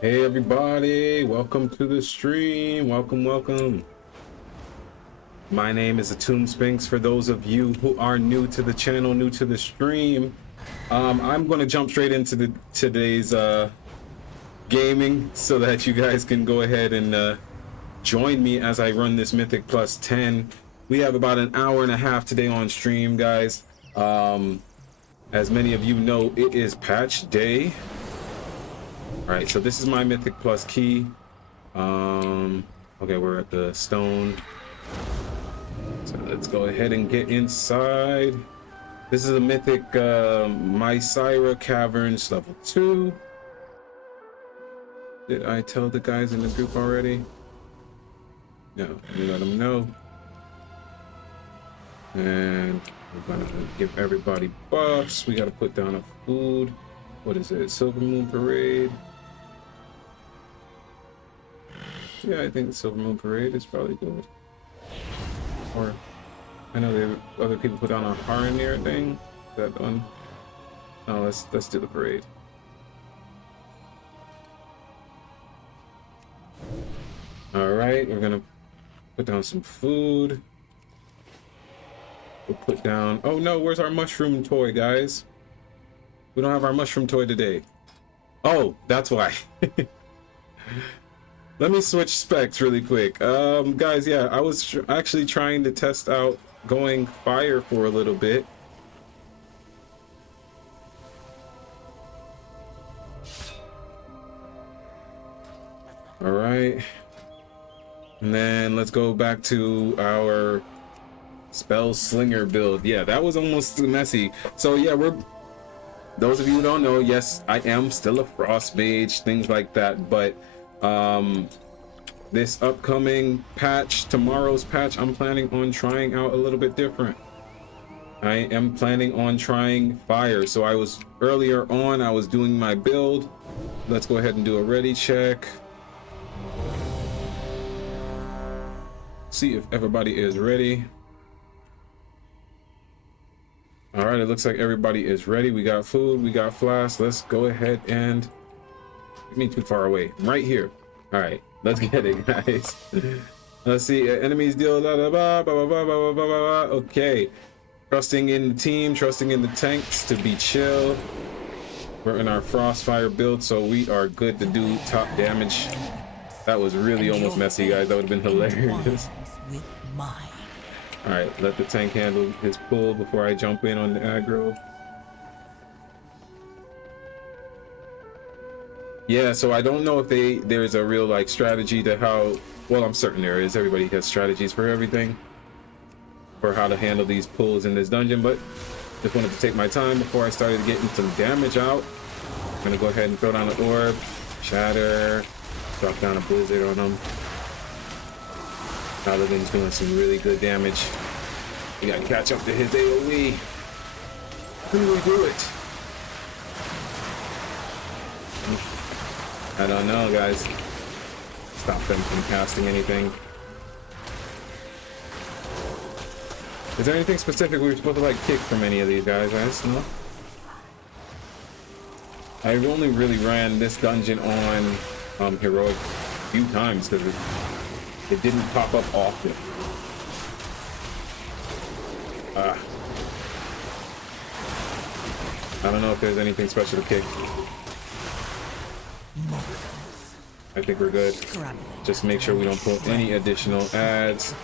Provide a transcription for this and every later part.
Hey everybody, welcome to the stream. Welcome. My name is Atum Sphinx. For those of you who are new to the channel, new to the stream, I'm going to jump straight into today's gaming so that you guys can go ahead and join me as I run this Mythic Plus 10. We have about an hour and a half today on stream, guys. As many of you know, it is patch day. All right, so this is my Mythic Plus key. Okay, we're at the stone. So let's go ahead and get inside. This is a Mythic Mycira Caverns level 2. Did I tell the guys in the group already? No, let me let them know. And we're gonna give everybody buffs. We gotta put down a food. What is it? Silver Moon Parade. Yeah, I think the Silver Moon Parade is probably good. Or I know there other people put on a Harandar thing. That one. No, let's do the parade. All right, we're gonna put down some food. We'll put down. Oh no, where's our mushroom toy, guys? We don't have our mushroom toy today. Oh, that's why. Let me switch specs really quick. Guys, yeah, I was actually trying to test out going fire for a little bit. All right. And then let's go back to our spell slinger build. Yeah, that was almost messy. So yeah, those of you who don't know, yes, I am still a frost mage, things like that, but this upcoming patch, tomorrow's patch, I'm planning on trying out a little bit different. I am planning on trying fire. So I was earlier on, I was doing my build. Let's go ahead and do a ready check. See if everybody is ready. All right, it looks like everybody is ready. We got food, we got flasks. Let's go ahead and get me too far away. I'm right here. All right, let's get it, guys. Let's see. Enemies deal. Okay, trusting in the team, trusting in the tanks to be chill. We're in our Frostfire build, so we are good to do top damage. That was really almost messy, guys. That would have been hilarious. All right, let the tank handle his pull before I jump in on the aggro. Yeah, so I don't know if there's a real like strategy to how, well, I'm certain there is. Everybody has strategies for everything, for how to handle these pulls in this dungeon, but just wanted to take my time before I started getting some damage out. I'm gonna go ahead and throw down an orb, shatter, drop down a blizzard on them. Paladin's doing some really good damage. We gotta catch up to his AoE. Can we do it? I don't know, guys. Stop them from casting anything. Is there anything specific we were supposed to like kick from any of these guys? No. I only really ran this dungeon on heroic a few times because it didn't pop up often. I don't know if there's anything special to kick. I think we're good. Just make sure we don't pull any additional ads.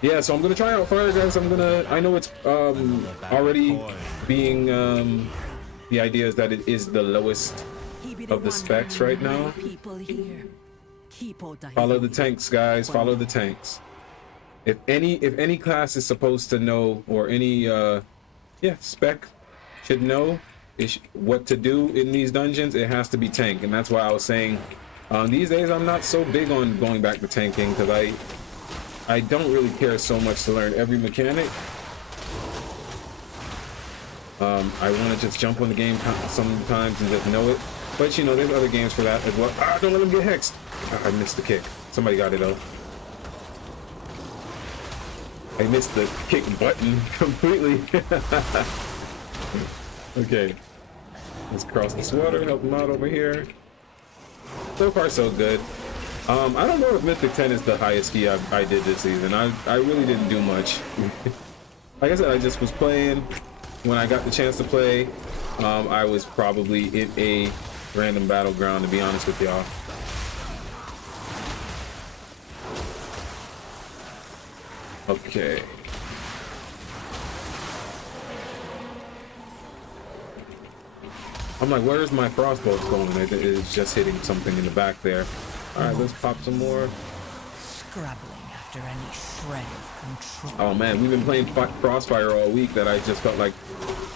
Yeah, so I'm gonna try out fire, guys. I know it's already being the idea is that it is the lowest of the specs right now. Follow the tanks, guys. Follow the tanks. If any class is supposed to know, or any spec should know what to do in these dungeons, it has to be tank. And that's why I was saying these days I'm not so big on going back to tanking, because I don't really care so much to learn every mechanic. I want to just jump on the game sometimes and just know it. But you know, there's other games for that as well. Don't let them get hexed. I missed the kick. Somebody got it though. I missed the kick button completely. Okay. Let's cross this water, help him out over here. So far, so good. I don't know if Mythic 10 is the highest key I did this season. I really didn't do much. Like I said, I just was playing. When I got the chance to play, I was probably in a random battleground, to be honest with y'all. Okay. I'm like, where's my crossbow going? It is just hitting something in the back there. All right, let's pop some more. Scrabbling after any shred of control. Oh man, we've been playing Crossfire all week that I just felt like,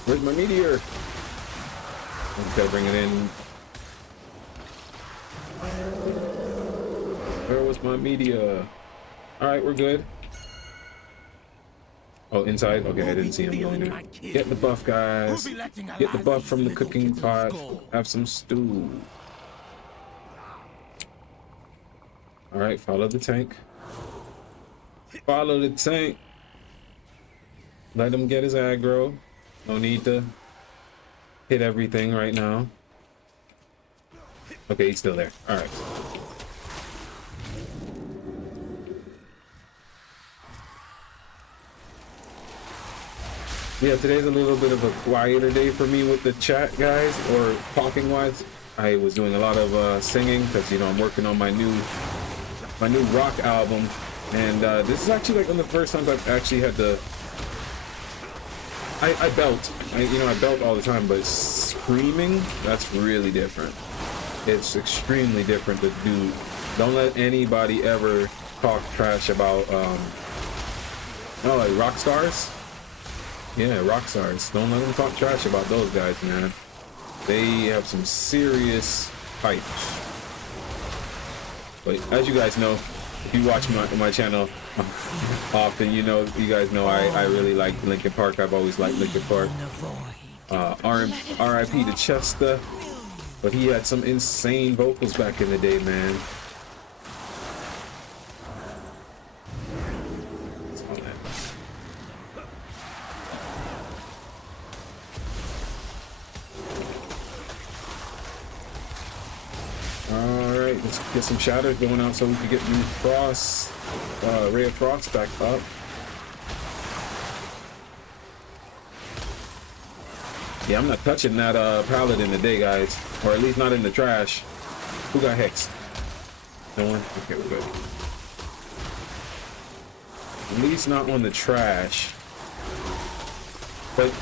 where's my meteor? Gotta bring it in. Where was my meteor? All right, we're good. Oh, inside? Okay, I didn't see him going there. Get the buff, guys. Get the buff from the cooking pot. Have some stew. All right, follow the tank. Follow the tank. Let him get his aggro. No need to hit everything right now. Okay, he's still there. All right. Yeah, today's a little bit of a quieter day for me with the chat, guys, or talking wise. I was doing a lot of singing because, you know, I'm working on my new rock album, and this is actually like one of the first times I've actually had to. I belt, I belt all the time, but screaming, that's really different. It's extremely different to do. Don't let anybody ever talk trash about like rock stars. Yeah, rock stars. Don't let them talk trash about those guys, man. They have some serious pipes. But as you guys know, if you watch my channel often, you guys know I really like Linkin Park. I've always liked Linkin Park. R.I.P. to Chester, but he had some insane vocals back in the day, man. Alright, let's get some shatters going out so we can get new frost, ray of frost back up. Yeah, I'm not touching that paladin today, guys, or at least not in the trash. Who got hexed? No one? Okay, we're good. At least not on the trash. But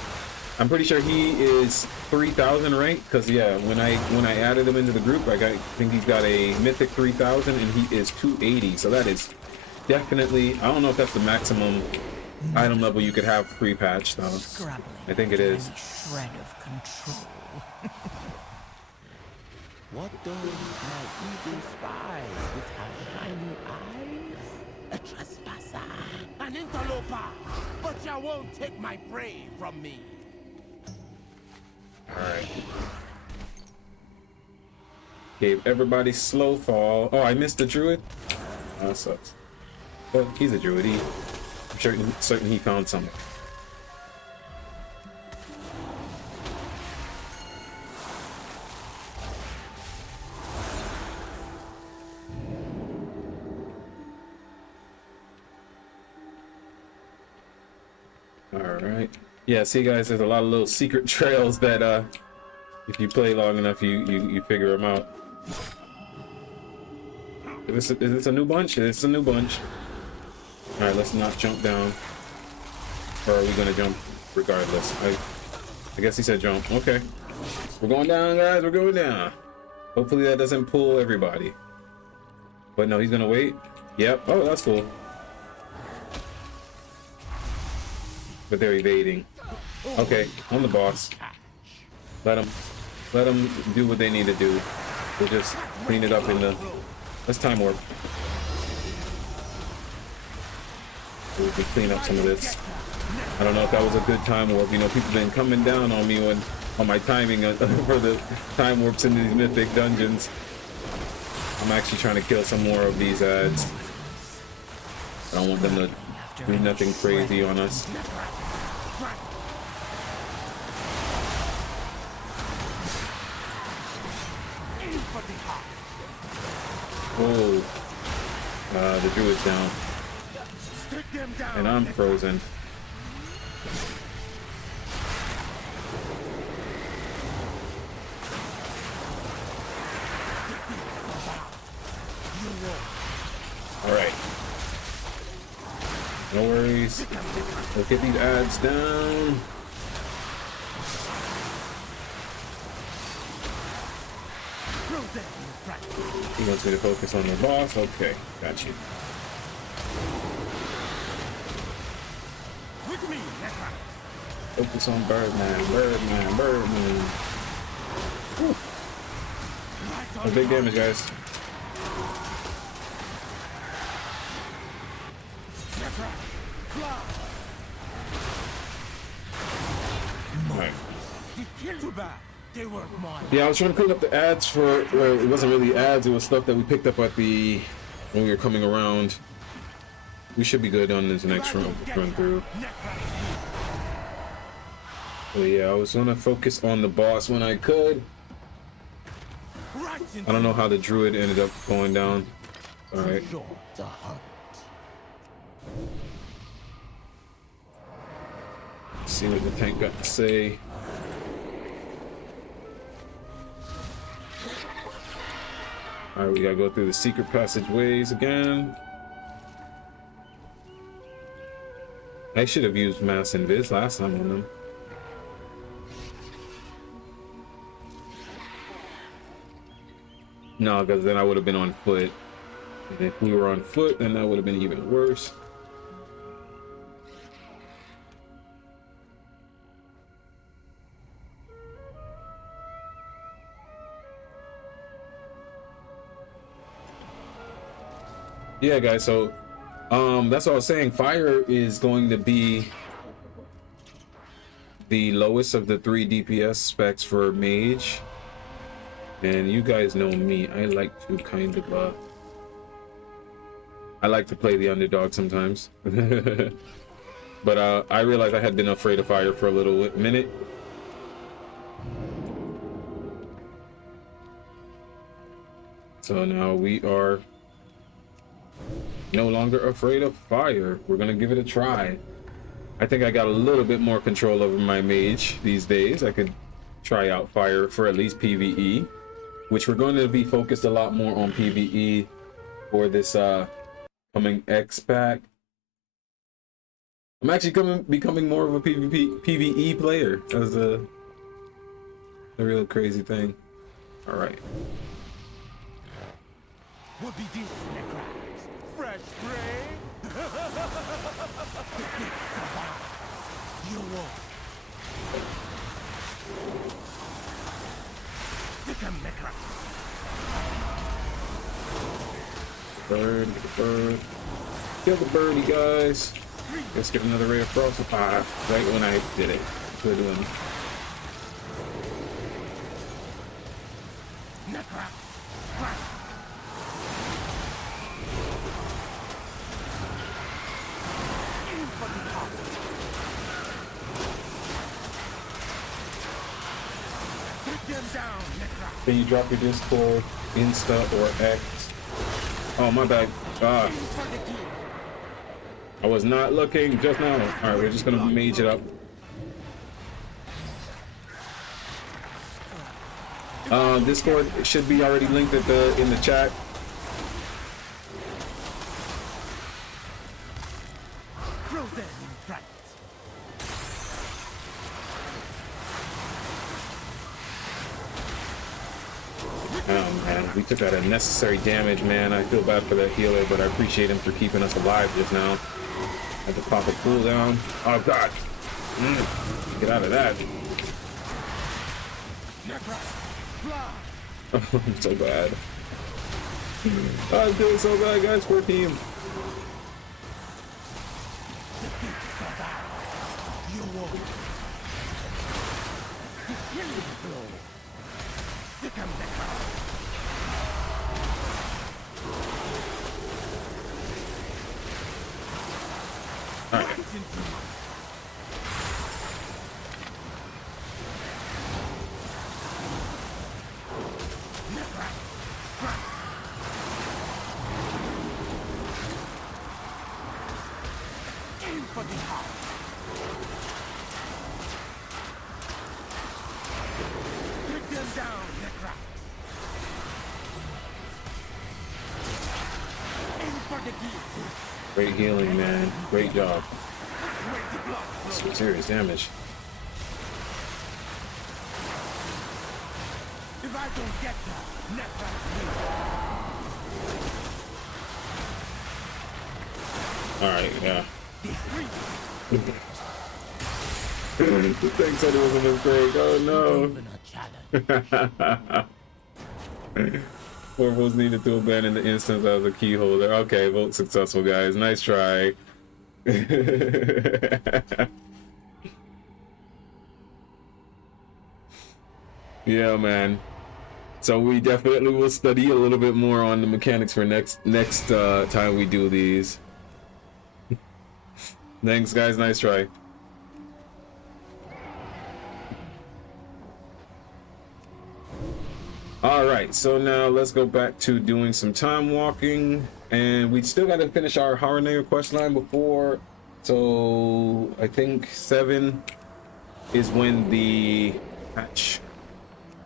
I'm pretty sure he is 3,000 ranked, because yeah, when I added him into the group, I think he's got a mythic 3,000 and he is 280. So that is definitely, I don't know if that's the maximum item level you could have pre-patch though. I think it is. Shred of control. What does my evil spy with her tiny eyes? A trespasser, an interloper, but you won't take my prey from me. Alright. Gave everybody slow fall. Oh, I missed the druid? Oh, that sucks. Well, he's a druid. I'm certain he found something. Alright. Yeah, see guys, there's a lot of little secret trails that if you play long enough you figure them out. Is this a new bunch? It's a new bunch. Alright, let's not jump down. Or are we gonna jump regardless? I guess he said jump. Okay. We're going down, guys, we're going down. Hopefully that doesn't pull everybody. But no, he's gonna wait. Yep. Oh, that's cool. But they're evading. Okay, I'm the boss. Let them do what they need to do. We'll just clean it up in the. Let's time warp. We can clean up some of this. I don't know if that was a good time warp. You know, people been coming down on me on my timing for the time warps in these mythic dungeons. I'm actually trying to kill some more of these ads. I don't want them to do nothing crazy on us. for the heart. Whoa. The druid's down. Stick them down. And I'm frozen. Alright. No worries. Let's get these ads down. He wants me to focus on the boss. Okay, got you. With me, Focus on Birdman, Birdman, Birdman. Whew. That's big damage, guys. Alright. Yeah, I was trying to clean up the ads for, well, it wasn't really ads, it was stuff that we picked up at the, when we were coming around. We should be good on this next run through. But yeah, I was gonna focus on the boss when I could. I don't know how the druid ended up going down. Alright. See what the tank got to say. Alright, we gotta go through the secret passageways again. I should have used mass invis last time on them. No, because then I would have been on foot. And if we were on foot, then that would have been even worse. Yeah, guys, so that's what I was saying. Fire is going to be the lowest of the 3 DPS specs for Mage. And you guys know me, I like to kind of I like to play the underdog sometimes. But I realized I had been afraid of fire for a little minute. So now we are no longer afraid of fire. We're gonna give it a try. I think I got a little bit more control over my mage these days. I could try out fire for at least PvE, which we're going to be focused a lot more on PvE for this coming X pack. I'm actually becoming more of a PvE player. That's a real crazy thing. All right. What be this, fresh gray? You won't. Bird, bird. Kill the birdie, guys. Let's get another ray of frost. Right when I did it. Good one. Can you drop your Discord, Insta, or X? Oh, my bad. I was not looking just now. Alright, we're just gonna mage it up. Discord should be already linked at in the chat. Oh man, we took that unnecessary damage, man. I feel bad for that healer, but I appreciate him for keeping us alive just now. Had to pop a cooldown. Oh god. Get out of that. I'm so bad. I'm doing so bad, guys. Poor team. for the heart. Take them down, Necra. Aim for the key. Great healing, man. Great job. Wait the blood flow. Some serious damage. If I don't get that, Necra's me. Alright, yeah. Defeat. The thing said it was a mistake. Oh Even a challenge. no. Four votes needed to abandon the instance as a key holder. Okay, vote successful, guys. Nice try. Yeah, man. So we definitely will study a little bit more on the mechanics for next time we do these. Thanks, guys. Nice try. All right, so now let's go back to doing some time walking, and we still got to finish our Harandar quest line before. So I think 7 is when the patch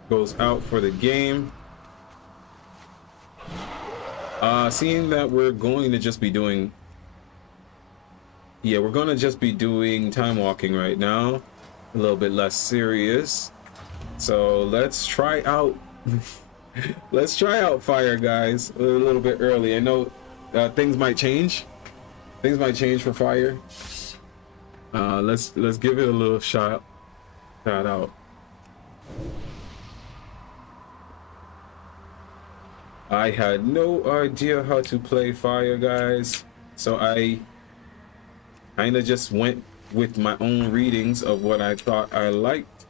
goes out for the game. Seeing that we're going to just be doing, we're going to just be doing time walking right now, a little bit less serious. So let's try out let's try out fire, guys, a little bit early. I know things might change for fire. Let's give it a little shout out. I had no idea how to play fire, guys, so I kind of just went with my own readings of what I thought I liked,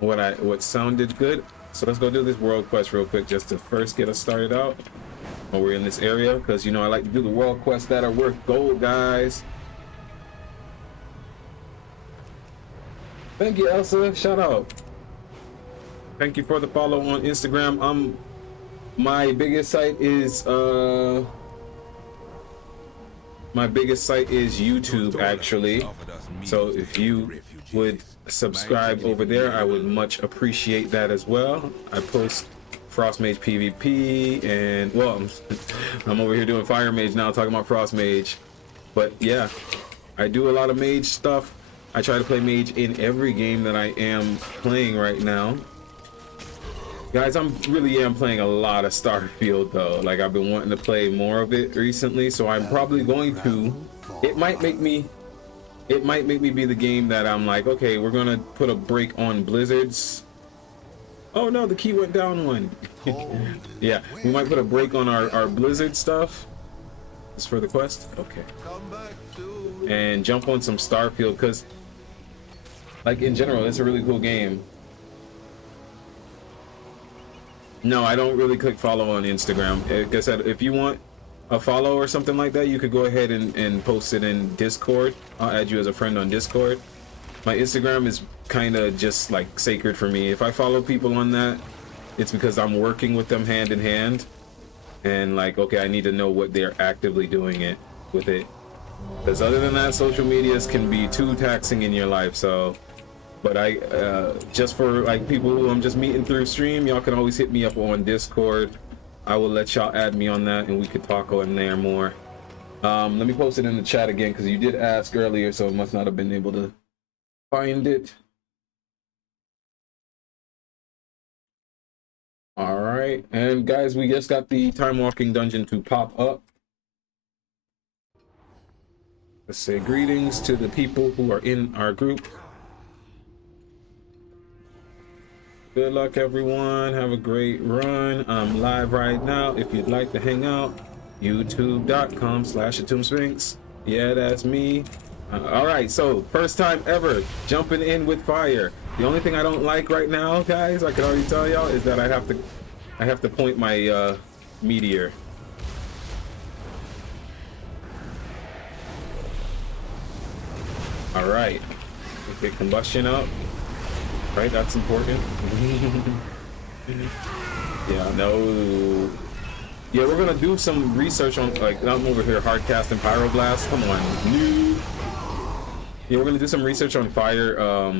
what sounded good. So let's go do this world quest real quick just to first get us started out while we're in this area, because you know I like to do the world quests that are worth gold, guys. Thank you, Elsa. Shout out. Thank you for the follow on Instagram. My biggest site is YouTube, actually. So if you would subscribe over there, I would much appreciate that as well. I post Frost Mage PvP, and well, I'm over here doing Fire Mage now, talking about Frost Mage. But yeah, I do a lot of Mage stuff. I try to play Mage in every game that I am playing right now. Guys, I'm really playing a lot of Starfield though. Like, I've been wanting to play more of it recently, so I'm probably going to. It might make me be the game that I'm like, okay, we're gonna put a break on Blizzard's. Oh no, the key went down one. Yeah, we might put a break on our Blizzard stuff. This for the quest, okay. And jump on some Starfield, because, like, in general, it's a really cool game. No, I don't really click follow on Instagram. Like I said, if you want a follow or something like that, you could go ahead and post it in Discord. I'll add you as a friend on Discord. My Instagram is kind of just like sacred for me. If I follow people on that, it's because I'm working with them hand in hand, and like, okay, I need to know what they're actively doing with it. Because other than that, social medias can be too taxing in your life. So, but I just for like people who I'm just meeting through stream, y'all can always hit me up on Discord. I will let y'all add me on that, and we could talk on there more. Let me post it in the chat again, because you did ask earlier, so I must not have been able to find it. All right, and guys, we just got the time walking dungeon to pop up. Let's say greetings to the people who are in our group. Good luck, everyone. Have a great run. I'm live right now. If you'd like to hang out, youtube.com/Atum Sphinx. Yeah, that's me. All right, so first time ever jumping in with fire. The only thing I don't like right now, guys, I can already tell y'all, is that I have to point my meteor. All right, get combustion up. Right, that's important. Yeah, no. Yeah, we're gonna do some research on, like, I'm over here hardcast and pyroblast. Come on, noob. Yeah, we're gonna do some research on fire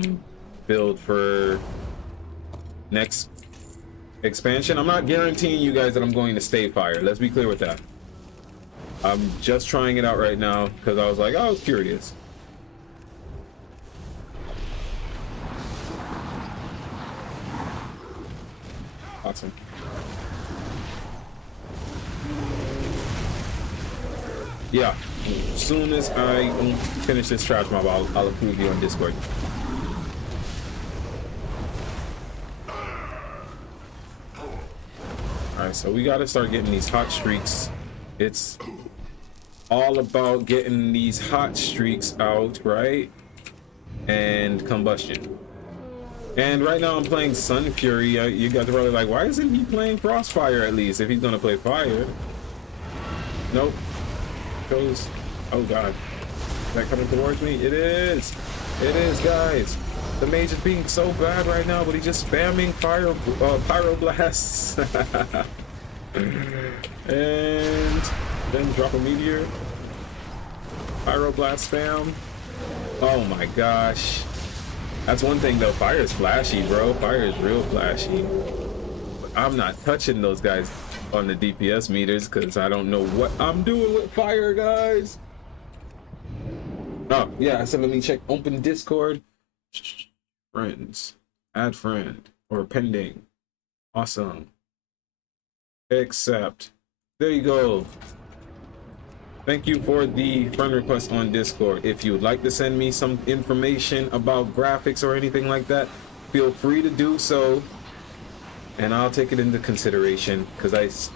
build for next expansion. I'm not guaranteeing you guys that I'm going to stay fire. Let's be clear with that. I'm just trying it out right now because I was like, oh, I was curious. Awesome. Yeah, as soon as I finish this trash mob, I'll approve you on Discord. Alright, so we gotta start getting these hot streaks. It's all about getting these hot streaks out, right? And combustion. And right now I'm playing Sun Fury. You guys are probably like, why isn't he playing Crossfire at least if he's gonna play fire? Nope. Goes, oh god, is that coming towards me? It is, guys. The mage is being so bad right now, but he's just spamming fire pyroblasts. And then drop a meteor, pyroblast spam. Oh my gosh, that's one thing though. Fire is flashy, bro. Fire is real flashy. But I'm not touching those guys on the DPS meters because I don't know what I'm doing with fire, guys. Oh yeah, so let me check. Open Discord. Friends, add friend or pending. Awesome. Accept. There you go. Thank you for the friend request on Discord. If you would like to send me some information about graphics or anything like that, feel free to do so. And I'll take it into consideration because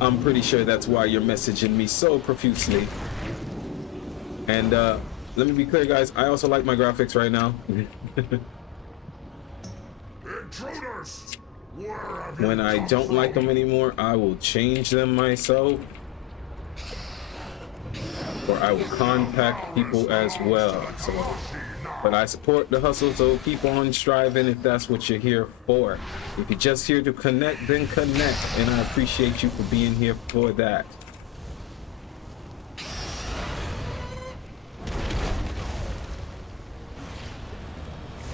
I'm pretty sure that's why you're messaging me so profusely. And let me be clear, guys. I also like my graphics right now. Intruders! When I don't like them anymore, I will change them myself. Or I will contact people as well. So, but I support the hustle, so keep on striving if that's what you're here for. If you're just here to connect, then connect. And I appreciate you for being here for that.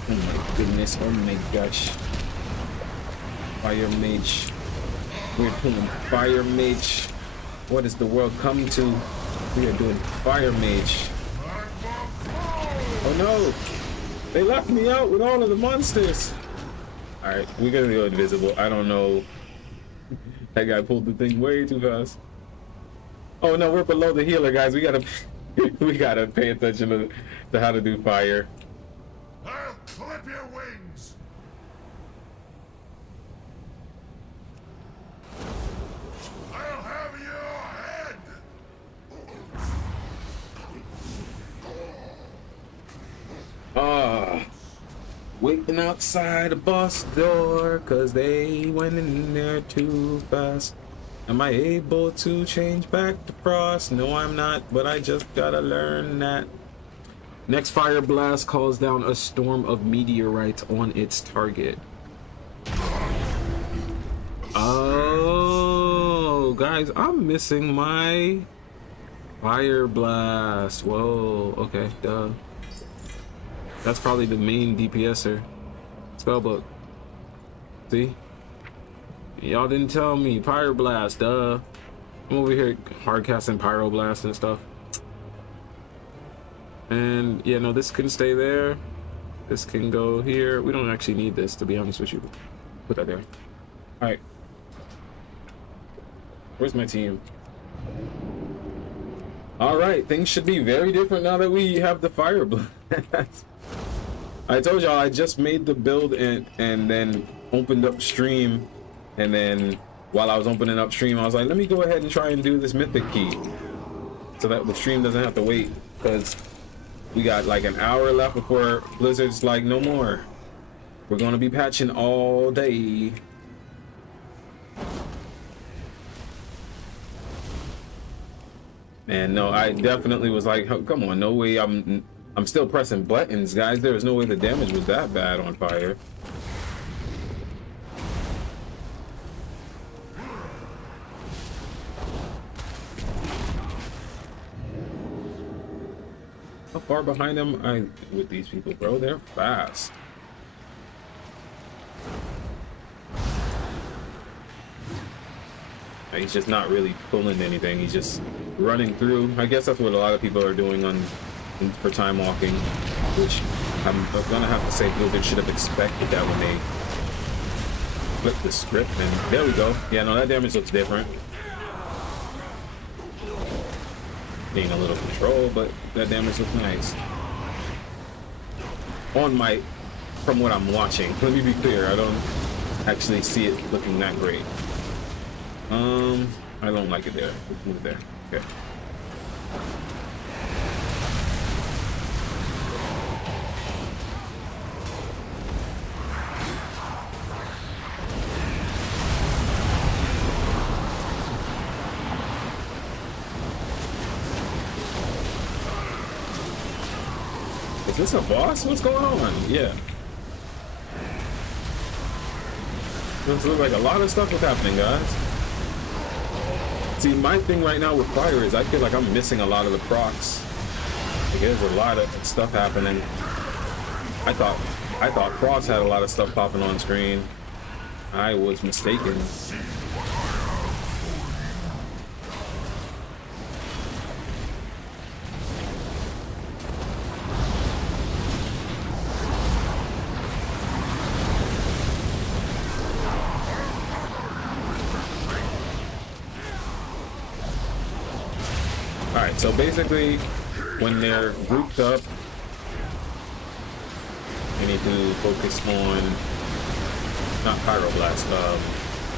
Oh my goodness, oh my gosh. Fire Mage. We're doing Fire Mage. What has the world come to? We are doing Fire Mage. Oh no! They left me out with all of the monsters! Alright, we're gonna go invisible. I don't know. That guy pulled the thing way too fast. Oh no, we're below the healer, guys. We gotta we gotta pay attention to how to do fire. I'll clip your wings! I'll have your head! Waiting outside the bus door, cause they went in there too fast. Am I able to change back to frost? No, I'm not, but I just gotta learn that. Next fire blast calls down a storm of meteorites on its target. Oh, guys, I'm missing my fire blast. Whoa, okay, duh. That's probably the main DPSer. Spellbook. See? Y'all didn't tell me. Pyroblast, duh. I'm over here hardcasting Pyroblast and stuff. And yeah, no, this can stay there. This can go here. We don't actually need this, to be honest with you. Put that there. Alright. Where's my team? Alright, things should be very different now that we have the Pyroblast. I told y'all I just made the build and then opened up stream, and then while I was opening up stream I was like, let me go ahead and try and do this mythic key so that the stream doesn't have to wait, because we got like an hour left before Blizzard's like, no more, we're going to be patching all day. And no, I definitely was like, oh, come on, no way I'm still pressing buttons, guys. There was no way the damage was that bad on fire. How far behind am I with these people, bro? They're fast. He's just not really pulling anything. He's just running through. I guess that's what a lot of people are doing for time walking, which I'm gonna have to say Blizzard should have expected that when they flipped the script. And there we go. Yeah, no, that damage looks different. Being a little control, but that damage looks nice. From what I'm watching, let me be clear, I don't actually see it looking that great. I don't like it there. Let's move it there. Okay. Is this a boss? What's going on? Yeah. Looks like a lot of stuff is happening, guys. See, my thing right now with fire is I feel like I'm missing a lot of the procs. Like, there's a lot of stuff happening. I thought procs had a lot of stuff popping on screen. I was mistaken. So basically, when they're grouped up, you need to focus on, not Pyroblast,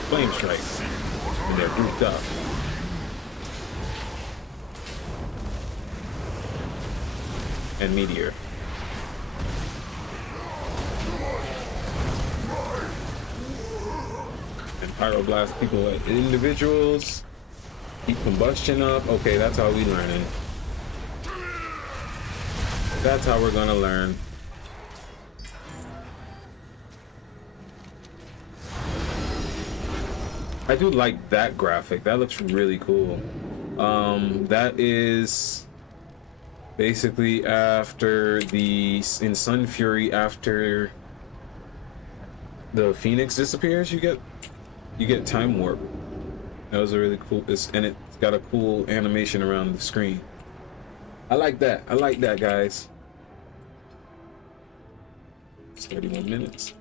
Flame Strike, when they're grouped up. And Meteor. And Pyroblast people as individuals. Keep combustion up. Okay, that's how we learning. That's how we're gonna learn. I do like that graphic. That looks really cool. That is basically after in Sun Fury, after the Phoenix disappears, you get time warp. That was a really cool, and it's got a cool animation around the screen. I like that. I like that, guys. It's 31 minutes.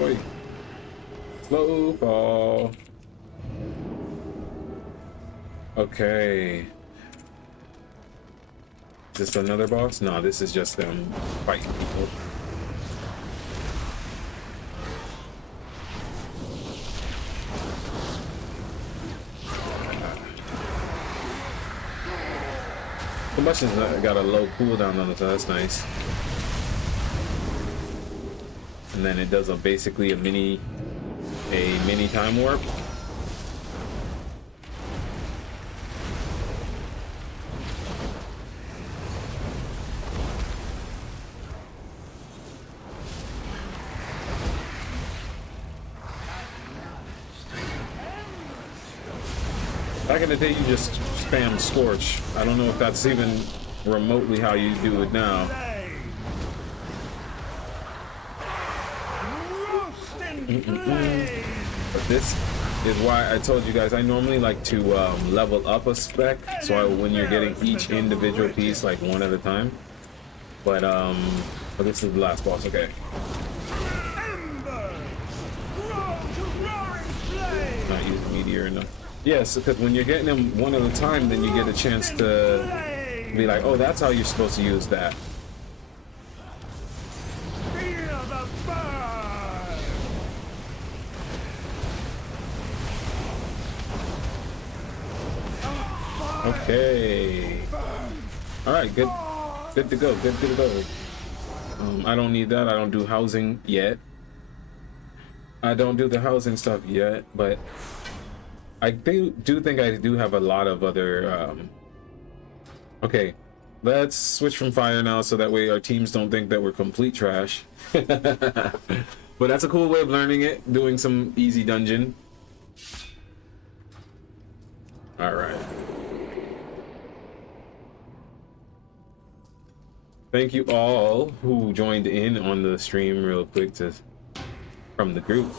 Wait. Slow fall. Okay. Is this another boss? No, this is just them fighting people. Combustion's got a low cooldown on it, so that's nice. And then it does basically a mini time warp. Back in the day, you just spam Scorch. I don't know if that's even remotely how you do it now. But this is why I told you guys I normally like to level up a spec, so when you're getting each individual piece like one at a time. But this is the last boss. Okay. Not using Meteor enough. Yes, because when you're getting them one at a time, then you get a chance to be like, oh, that's how you're supposed to use that. Okay. All right, good to go, good to go. I don't need that. I don't do housing yet. I don't do the housing stuff yet, but I do think I do have a lot of other okay, Let's switch from fire now so that way our teams don't think that we're complete trash. But that's a cool way of learning it, doing some easy dungeon. All right. Thank you all who joined in on the stream real quick from the group.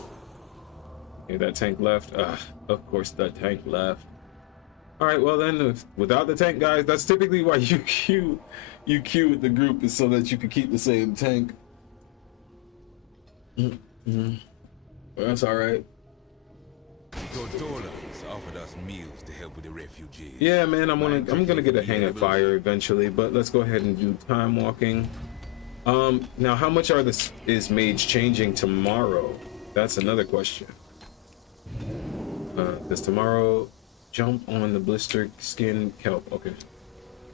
Okay, that tank left. Of course that tank left. All right, well then, without the tank, guys, that's typically why you queue with the group, is so that you can keep the same tank. Well, that's all right. Tortolas offered us meals to help with the refugees. Yeah, man, I'm gonna get a hang of fire eventually, but let's go ahead and do time walking. Now, how much is Mage changing tomorrow? That's another question. Does tomorrow jump on the blister skin kelp? Okay.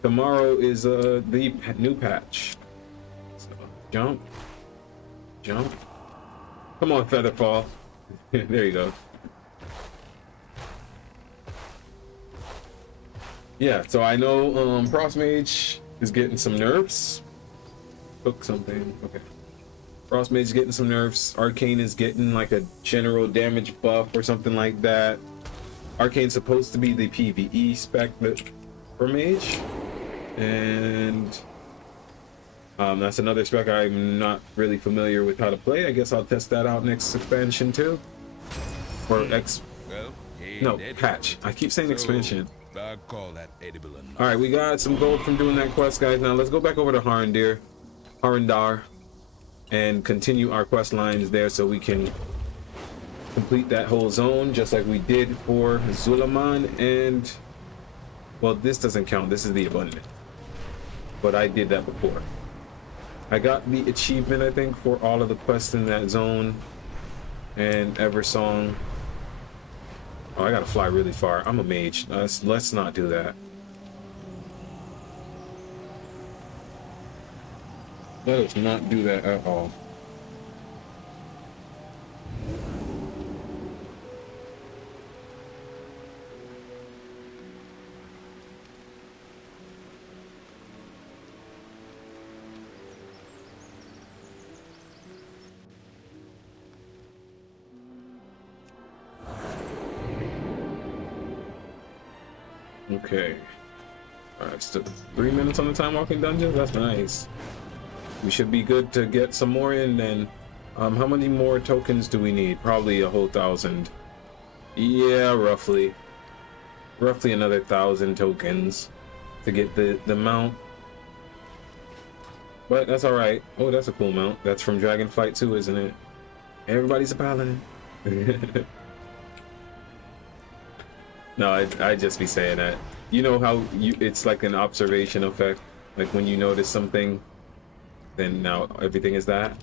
Tomorrow is the new patch. So, jump. Come on, Featherfall. There you go. Yeah, so I know Frost Mage is getting some nerfs. Cook something. Okay. Frost Mage is getting some nerfs. Arcane is getting like a general damage buff or something like that. Arcane's supposed to be the PvE spec for Mage. And that's another spec I'm not really familiar with how to play. I guess I'll test that out next expansion too. Or patch. I keep saying expansion. I call that edible enough. All right, we got some gold from doing that quest, guys. Now let's go back over to Harandar, and continue our quest lines there so we can complete that whole zone just like we did for Zulaman. And well, this doesn't count. This is the abundant, but I did that before. I got the achievement, I think, for all of the quests in that zone. And Eversong. Oh, I gotta fly really far. I'm a mage. Let's not do that. Let us not do that at all. Okay. Alright, still 3 minutes on the time walking dungeons. That's nice. We should be good to get some more in then. How many more tokens do we need? Probably a whole 1,000. Yeah, roughly another 1,000 tokens to get the mount. But that's all right. Oh, that's a cool mount. That's from Dragonflight 2, isn't it? Everybody's a paladin. No, I just be saying that. You know how it's like an observation effect. Like when you notice something, then now everything is that.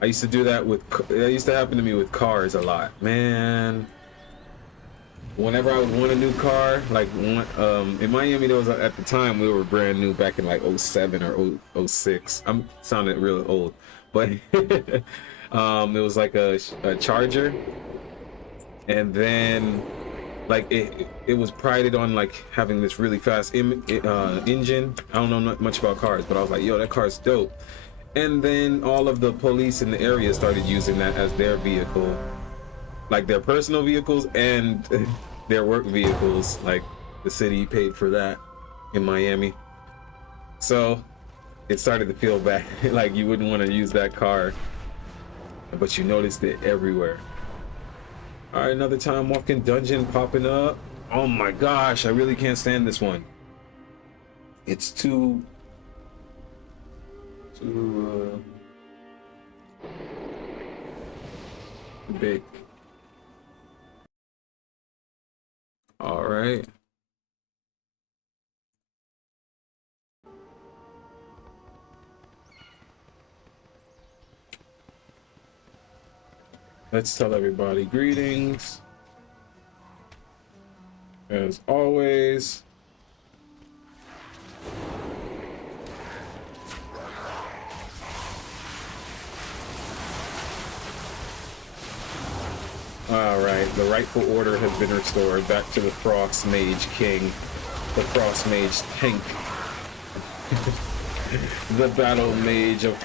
I used to do that that used to happen to me with cars a lot, man. Whenever I would want a new car, like in Miami, there was at the time we were brand new back in like 07 or 06. I'm sounding real old, but it was like a Charger. And then like it was prided on like having this really fast engine. I don't know much about cars, but I was like, yo, that car's dope. And then all of the police in the area started using that as their vehicle, like their personal vehicles and their work vehicles. Like the city paid for that in Miami, so it started to feel bad. Like you wouldn't want to use that car, but you noticed it everywhere. All right, another time walking dungeon popping up. Oh my gosh, I really can't stand this one. It's too big. All right. Let's tell everybody greetings. As always. All right, the rightful order has been restored back to the Frost Mage King. the Frost Mage tank. The battle mage of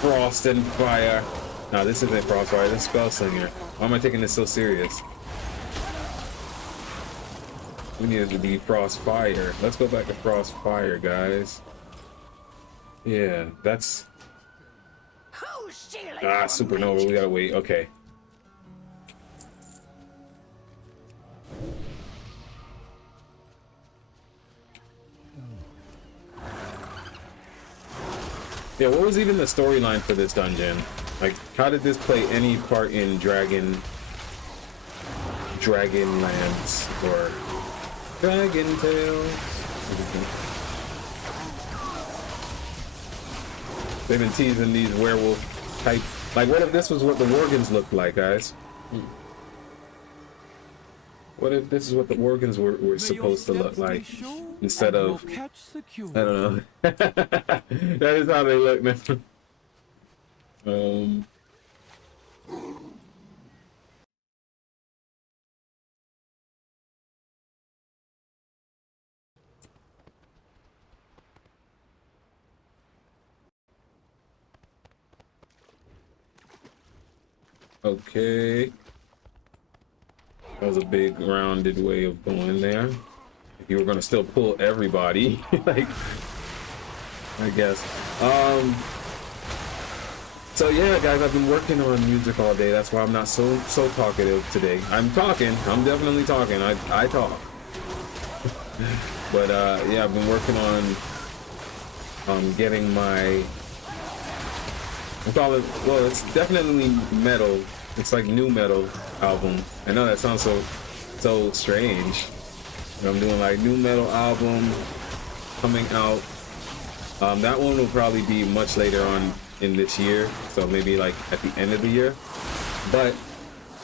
frost and fire. Nah, this isn't Frostfire, this is Spellslinger. Why am I taking this so serious? We needed to be Frostfire. Let's go back to Frostfire, guys. Yeah, that's... Ah, Supernova, we gotta wait, okay. Yeah, what was even the storyline for this dungeon? Like, how did this play any part in Dragonlands or Dragon Tales? They've been teasing these werewolf type. Like, what if this was what the Worgans looked like, guys? What if this is what the Worgans were supposed to look like instead of, I don't know. That is how they look now. Okay. That was a big rounded way of going there. If you were gonna still pull everybody, like, I guess. So yeah, guys, I've been working on music all day. That's why I'm not so talkative today. I'm talking. I'm definitely talking. I talk. But yeah, I've been working on getting my. I call it. Well, it's definitely metal. It's like new metal album. I know that sounds so strange. But I'm doing like new metal album coming out. That one will probably be much later on in this year, so maybe like at the end of the year. But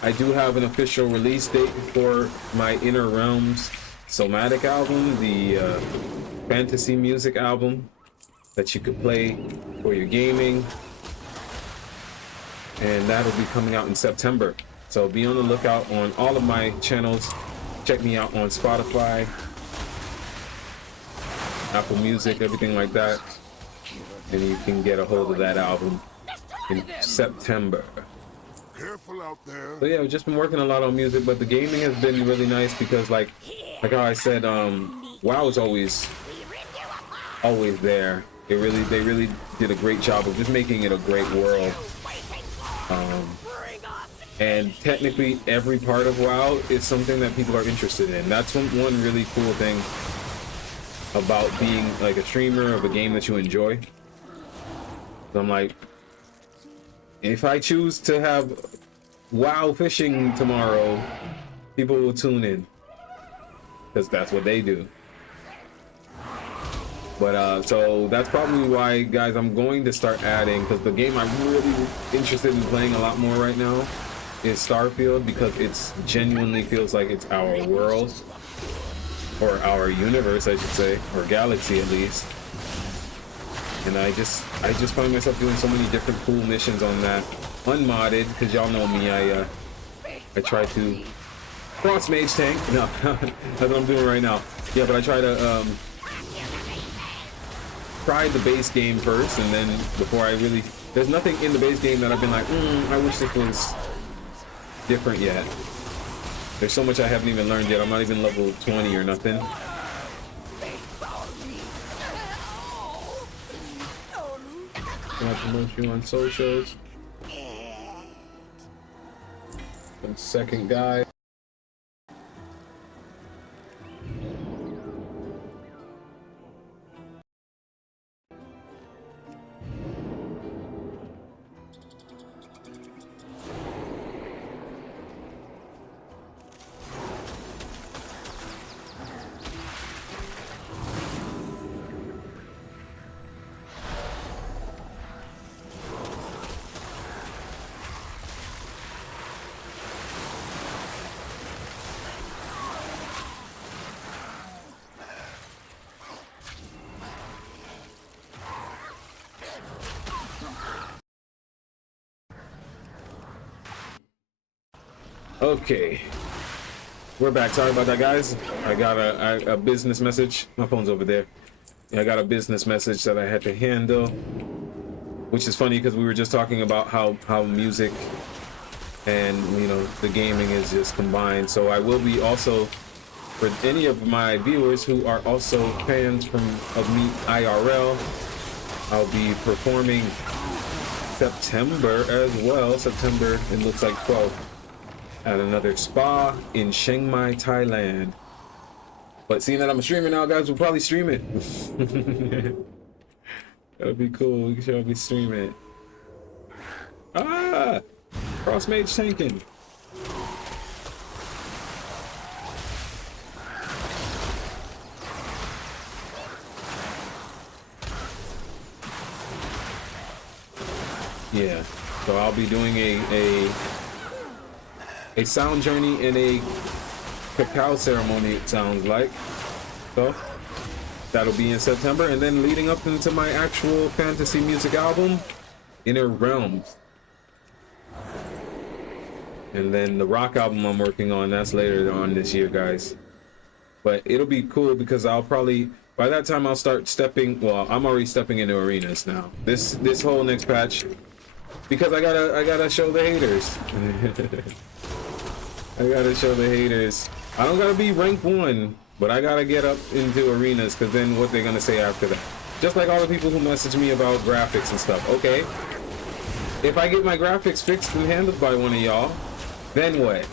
I do have an official release date for my Inner Realms Somatic album, the fantasy music album that you could play for your gaming. And that'll be coming out in September. So be on the lookout on all of my channels. Check me out on Spotify, Apple Music, everything like that. And you can get a hold of that album in September. Careful out there. So yeah, I've just been working a lot on music, but the gaming has been really nice because like how I said, WoW is always there. They really did a great job of just making it a great world. And technically every part of WoW is something that people are interested in. That's one really cool thing about being like a streamer of a game that you enjoy. So I'm like, if I choose to have WoW fishing tomorrow, people will tune in because that's what they do. But so that's probably why, guys, I'm going to start adding, because the game I'm really interested in playing a lot more right now is Starfield, because it's genuinely feels like it's our world, or our universe, I should say, or galaxy at least. And I just find myself doing so many different cool missions on that, unmodded, because y'all know me. I try to Frost Mage tank. No, that's what I'm doing right now. Yeah, but I try to try the base game first, and then before I really, there's nothing in the base game that I've been like, I wish this was different yet. There's so much I haven't even learned yet. I'm not even level 20 or nothing. Can I promote you on socials? One second, guy. Okay. We're back. Sorry about that, guys. I got a business message. My phone's over there. Yeah, I got a business message that I had to handle, which is funny because we were just talking about how music and, you know, the gaming is just combined. So I will be also, for any of my viewers who are also fans of me IRL, I'll be performing September as well. September, it looks like 12th, at another spa in Chiang Mai, Thailand. But seeing that I'm a streamer now, guys, we'll probably stream it. That'll be cool. We should be streaming it. Ah! Cross Mage tanking. Yeah. So I'll be doing a sound journey in a cacao ceremony, it sounds like. So that'll be in September, and then leading up into my actual fantasy music album, Inner Realms. And then the rock album I'm working on, that's later on this year, guys. But it'll be cool because I'll probably, by that time I'll start stepping, well, I'm already stepping into arenas now. This whole next patch, because I gotta show the haters. I gotta show the haters. I don't gotta be rank 1, but I gotta get up into arenas, because then what they're gonna say after that. Just like all the people who message me about graphics and stuff. Okay, if I get my graphics fixed and handled by one of y'all, then what?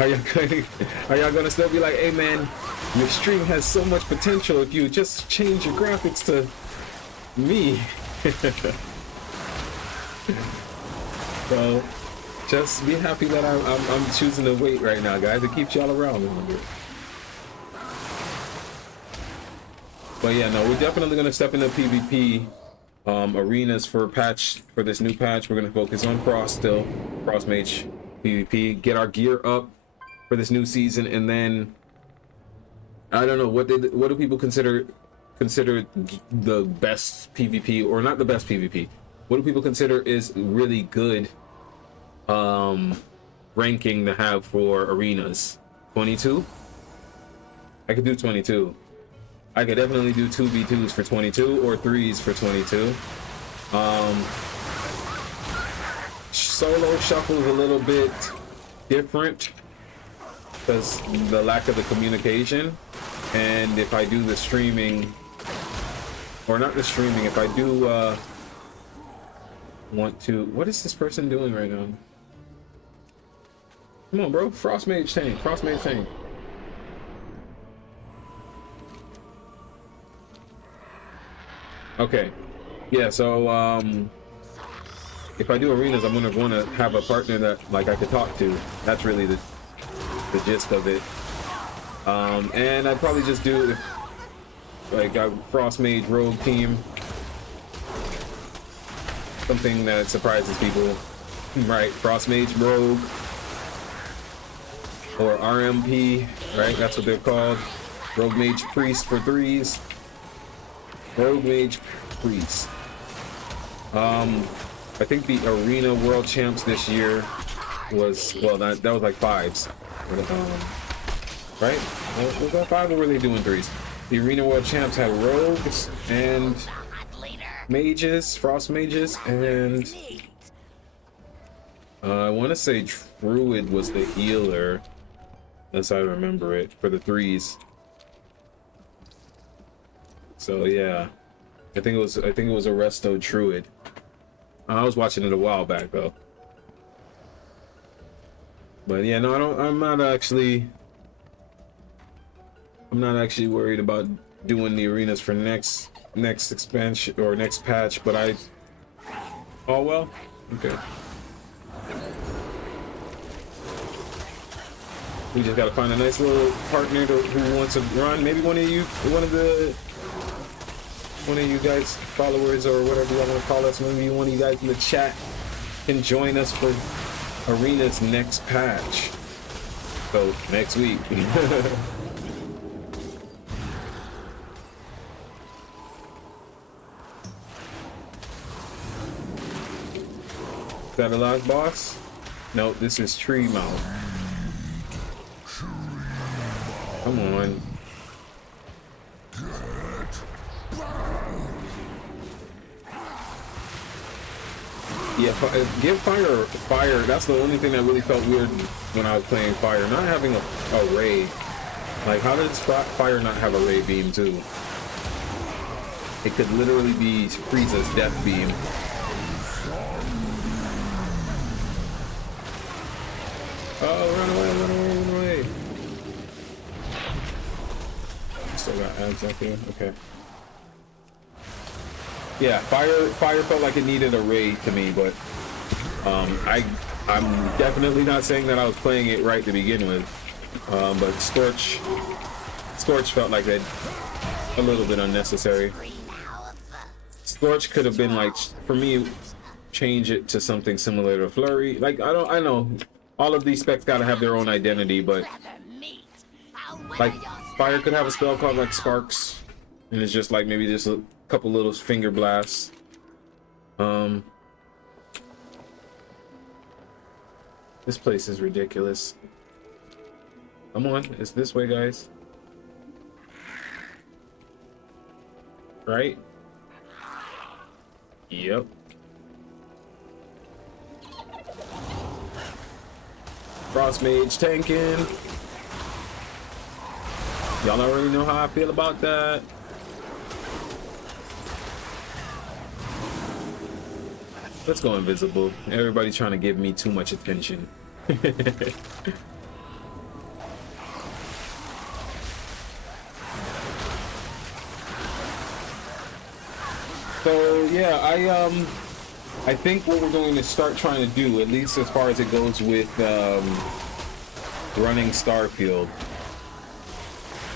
Are y'all gonna still be like, hey man, your stream has so much potential if you just change your graphics to me? So just be happy that I'm choosing to wait right now, guys. It keeps y'all around. But yeah, no, we're definitely gonna step into PvP arenas for this new patch. We're gonna focus on cross mage PvP, get our gear up for this new season, and then I don't know what do people consider the best PvP, or not the best PvP. What do people consider is really good ranking to have for arenas? 22? I could do 22. I could definitely do 2v2s for 22 or 3s for 22. Solo shuffle is a little bit different because the lack of the communication. And if I do the streaming, or not the streaming, if I do want to, what is this person doing right now? Come on, bro. Frost Mage tank. Frost Mage tank. Okay. Yeah, so if I do arenas, I'm gonna want to have a partner that like I could talk to. That's really the gist of it. And I'd probably just do like a Frost Mage rogue team. Something that surprises people, right? Frost Mage rogue, or RMP, right? That's what they're called. Rogue Mage Priest for 3s. Rogue Mage Priest. I think the Arena World Champs this year was, well, that was like 5s. Right? Was that 5 or were they doing 3s? The Arena World Champs had rogues and mages, frost mages, and I want to say Druid was the healer, as I remember it, for the 3s. So yeah, I think it was a Resto Druid. I was watching it a while back though. But yeah, no, I'm not actually worried about doing the arenas for next expansion or next patch, but oh well, okay. We just gotta find a nice little partner who wants to run. Maybe one of you guys, followers or whatever you want to call us, maybe one of you guys in the chat can join us for arenas next patch. So next week. Is that a last boss? No, this is Tree Mouth. Come on. Yeah, give fire. That's the only thing that really felt weird when I was playing fire. Not having a ray. Like, how does fire not have a ray beam too? It could literally be Frieza's death beam. Oh, run away, run away, run away. Still got ads up here. Okay. Yeah, fire felt like it needed a raid to me, but I'm definitely not saying that I was playing it right to begin with. But Scorch felt like that a little bit unnecessary. Scorch could have been like, for me, change it to something similar to Flurry. Like I know all of these specs gotta have their own identity, but like Fire could have a spell called like Sparks, and it's just like maybe just a couple little finger blasts. This place is ridiculous. Come on, it's this way, guys. Right? Yep. Frost Mage tanking. Y'all already know how I feel about that. Let's go invisible. Everybody's trying to give me too much attention. So yeah, I think what we're going to start trying to do, at least as far as it goes with running Starfield,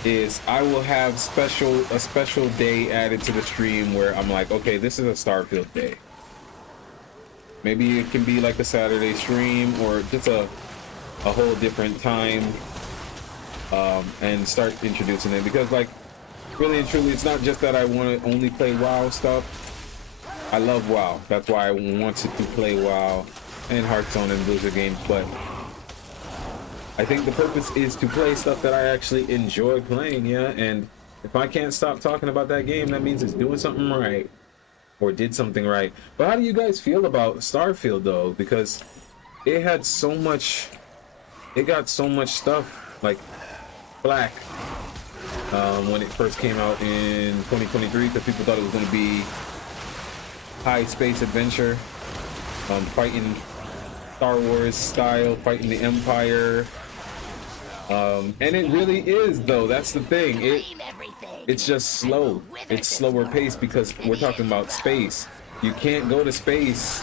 is I will have a special day added to the stream where I'm like, okay, this is a Starfield day. Maybe it can be like a Saturday stream or just a whole different time, and start introducing it, because like really and truly, it's not just that I want to only play WoW stuff. I love WoW. That's why I wanted to play WoW and Hearthstone and Blizzard games, but I think the purpose is to play stuff that I actually enjoy playing, yeah? And if I can't stop talking about that game, that means it's doing something right, or did something right. But how do you guys feel about Starfield, though? Because it had so much, it got so much stuff, like, black, when it first came out in 2023, because people thought it was going to be high space adventure, fighting Star Wars style, fighting the Empire, and it really is, though. That's the thing. It's just slow. It's slower paced because we're talking about space. You can't go to space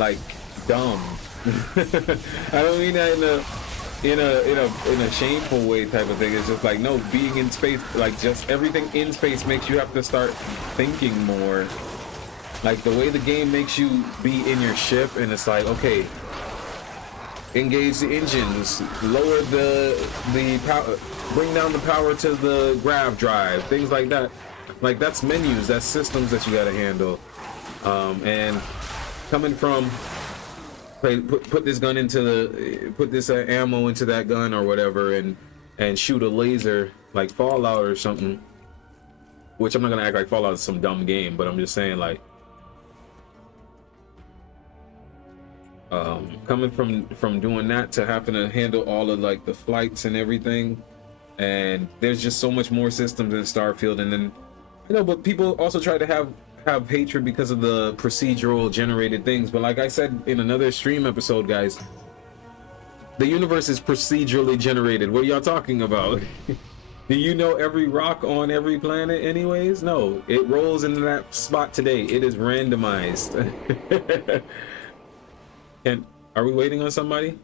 like dumb. I don't mean that in a shameful way type of thing. It's just like, no, being in space, like just everything in space makes you have to start thinking more. Like the way the game makes you be in your ship, and it's like, okay, engage the engines, lower the power, bring down the power to the grav drive, things like that. Like that's menus, that's systems that you got to handle. And coming from put this gun into the, put this ammo into that gun or whatever, and shoot a laser like Fallout or something. Which I'm not gonna act like Fallout is some dumb game, but I'm just saying, like, coming from doing that to having to handle all of like the flights and everything, and there's just so much more systems in Starfield. And then, you know, but people also try to have hatred because of the procedural generated things, but like I said in another stream episode, guys, the universe is procedurally generated. What are y'all talking about? Do you know every rock on every planet anyways? No, it rolls into that spot today. It is randomized. And are we waiting on somebody?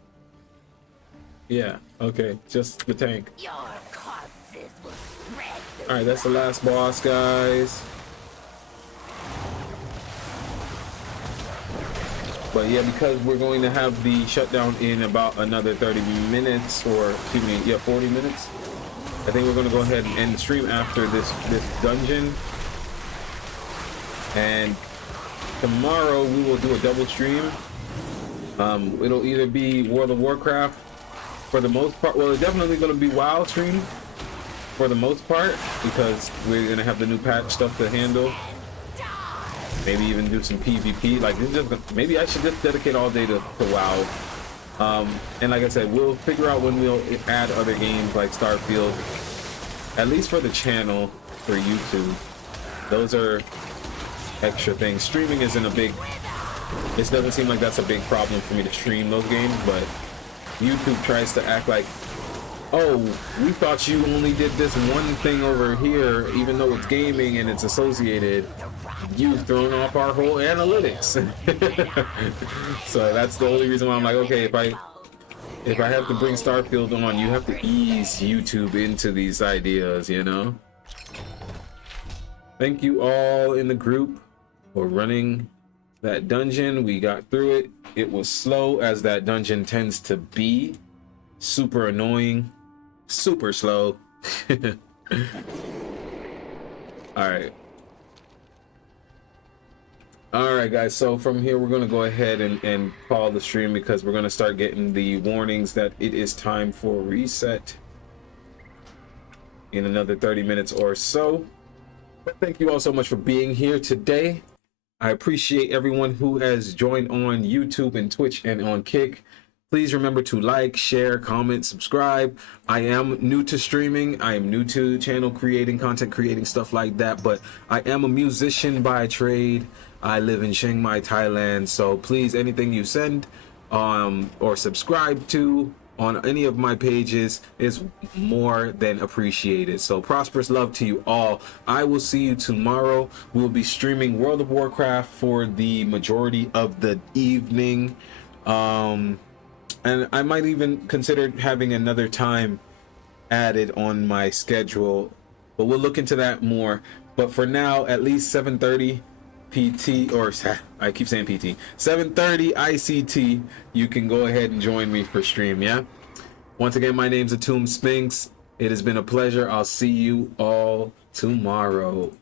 Yeah, okay, just the tank. All right, that's the last boss, guys. But yeah, because we're going to have the shutdown in about another 30 minutes, or excuse me, yeah, 40 minutes. I think we're going to go ahead and end the stream after this dungeon. And tomorrow we will do a double stream. It'll either be World of Warcraft for the most part. Well, it's definitely going to be WoW stream for the most part, because we're gonna have the new patch stuff to handle. Maybe even do some PvP. Like, it's just, maybe I should just dedicate all day to WoW. And like I said, we'll figure out when we'll add other games like Starfield, at least for the channel, for YouTube. Those are extra things. Streaming isn't a big, this doesn't seem like that's a big problem for me to stream those games, but YouTube tries to act like, oh, we thought you only did this one thing over here, even though it's gaming and it's associated. You've thrown off our whole analytics. So that's the only reason why I'm like, okay, if I have to bring Starfield on, you have to ease YouTube into these ideas, you know? Thank you all in the group for running that dungeon. We got through it. It was slow, as that dungeon tends to be. Super annoying. Super slow. All right, guys. So from here, we're going to go ahead and call the stream, because we're going to start getting the warnings that it is time for reset in another 30 minutes or so. But thank you all so much for being here today. I appreciate everyone who has joined on YouTube and Twitch and on Kick. Please remember to like, share, comment, subscribe. I am new to streaming. I am new to channel creating, content creating, stuff like that. But I am a musician by trade. I live in Chiang Mai, Thailand. So please, anything you send or subscribe to on any of my pages is more than appreciated. So prosperous love to you all. I will see you tomorrow. We'll be streaming World of Warcraft for the majority of the evening. And I might even consider having another time added on my schedule, but we'll look into that more. But for now, at least 7:30 PT, or I keep saying PT, 7:30 ICT, you can go ahead and join me for stream. Yeah, once again, my name's Atum Sphinx. It has been a pleasure. I'll see you all tomorrow.